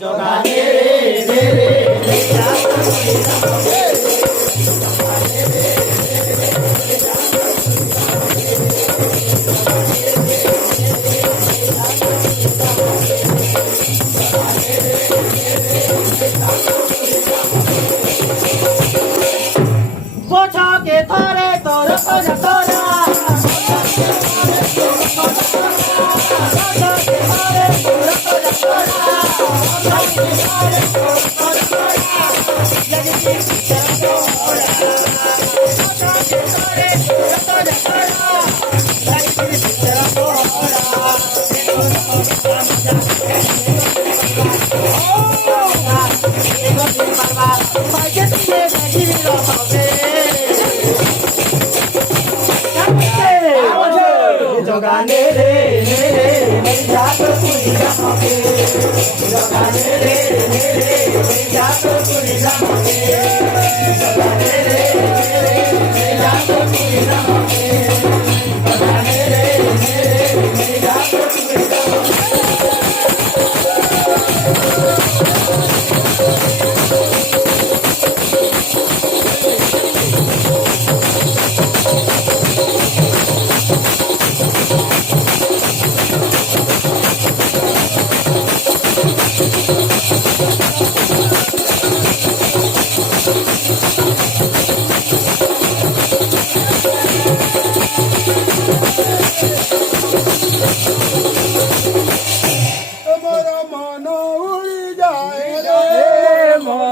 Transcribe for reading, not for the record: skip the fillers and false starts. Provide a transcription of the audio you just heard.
জগানে রে রে রে রে বোঝাকে ধরে তোর তোরা তোরা জগানে রে রে রে যাত পুরি রামকে জগানে রে রে রে যাত পুরি রামকে জগানে রে রে রে যাত পুরি রামকে জগানে রে রে রে যাত